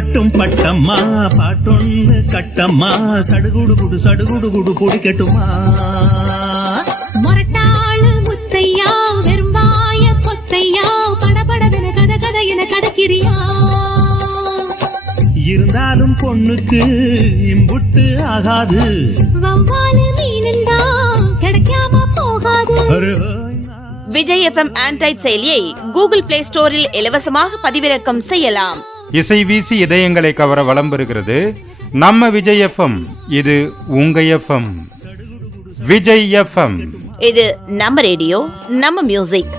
படகோட்டும் பட்டம்மா பாட்டொன்னு கட்டம்மா சடுகுடு குடு சடுகுடு குடு குடிக்கட்டுமா மொரட்டாளு முத்தையா வெறும்பாய பொத்தையா படபடவென கத கத என கதக்கிறியா இருந்தாலும் பொண்ணுக்கு இம்புட்டு ஆகாது வவ்வாலு மீனந்தா கிடைக்காம போகாது விஜய் FM ஆண்ட்ராய்ட் செயலியை கூகுள் பிளே ஸ்டோரில் இலவசமாக பதிவிறக்கம் செய்யலாம். இசை வீசி இதயங்களை கவர வலம் பெறுகிறது நம்ம விஜய் FM. இது உங்க FM. விஜய் FM. இது நம்ம ரேடியோ, நம்ம மியூசிக்.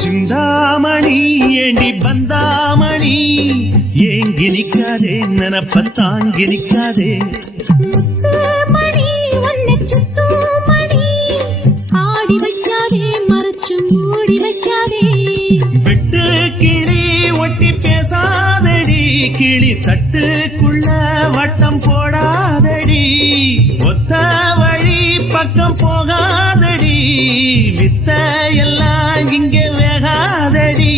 சிந்தாமணி ஏண்டி பந்தாமணி ஏங்கி நிக்காதே நினப்ப தாங்கி நிக்காதே மணி ஒன்ன சுத்தமணி ஆடி வைக்காதே மறைச்சு மூடி வைக்காதே வெட்டு கிளி ஒட்டி பேசாதடி கிளி தட்டுக்குள்ள வட்டம் போடாதடி ஒத்த வழி பக்கம் போகாதடி வித்த எல்லாம் இங்கே வேகாதடி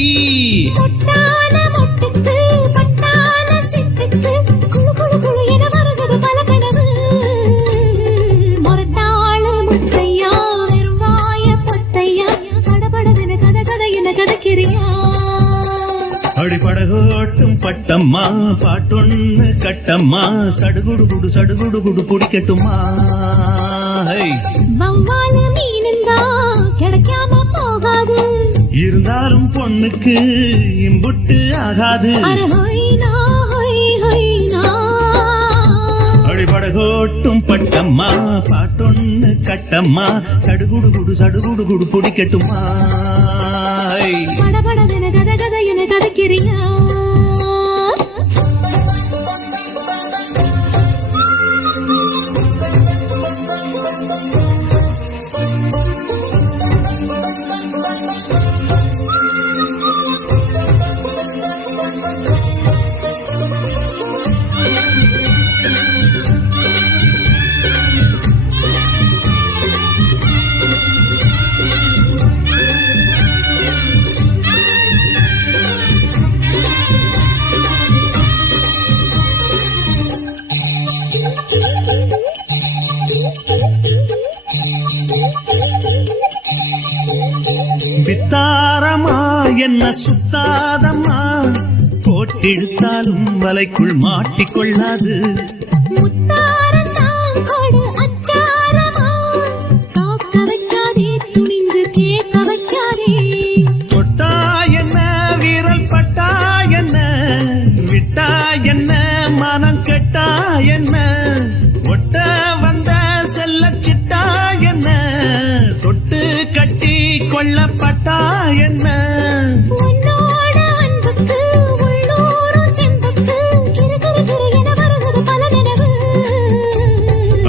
முட்டான முட்டுக்கு பட்டான சிட்டுக்கு குளு குளு குளு என வருகிறது பல கனவு மொரட்டாளு முத்தையா வெறுவாய பொத்தையா படபடவென கத கத என கதக்கிறியா அடி படகோட்டும் பட்டம்மா பாட்டொன்னு கட்டம்மா சடுகுடு குடு சடுகுடு குடு குடிக்கட்டுமா வவ்வாலு மீனந்தா கிடைக்காம போகாது இருந்தாலும் பொண்ணுக்கு இம்புட்டு ஆகாது அடிபடகோட்டும் பட்டம்மா பாட்டொன்னு கட்டம்மா சடுகுடு குடு சடுகுடு குடு குடிக்கட்டுமா படபடவென கத கத என கதக்கிறியா வித்தாரமா என்ன சுத்தாதம்மா போட்டிழுத்தாலும் வலைக்குள் மாட்டிக்கொள்ளாது தொட்டா என்ன வீரல் பட்டா என்ன விட்டா என்ன மனம் கெட்டா என்ன ஒட்ட வந்த செல்ல சிட்டா என்ன தொட்டு கட்டி கொள்ளப்பட்டா என்ன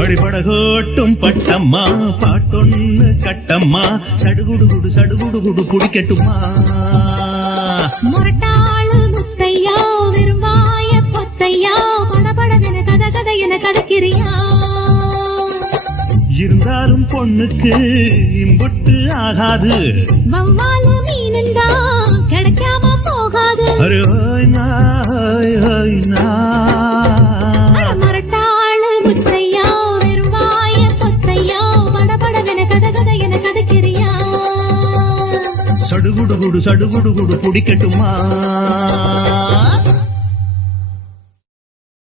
அடிபடகோட்டும் பட்டம்மா பாட்டொன்னு கட்டம்மா சடுகுடு குடு சடுகுடு குடு குடிக்கட்டுமா மொரட்டாளு முத்தையா வெறும்பாய பொத்தையா படபடவென கத கத என கதக்கிறியா இருந்தாலும் பொண்ணுக்கு இம்புட்டு ஆகாது வவ்வாலு மீனந்தா கிடைக்காம போகாது மொரட்டாளு முத்தையா வெறும்பாய பொத்தையா படபடவென கத கத என கதக்கிறியா சடுகுடு குடு சடுகுடு குடு குடிக்கட்டுமா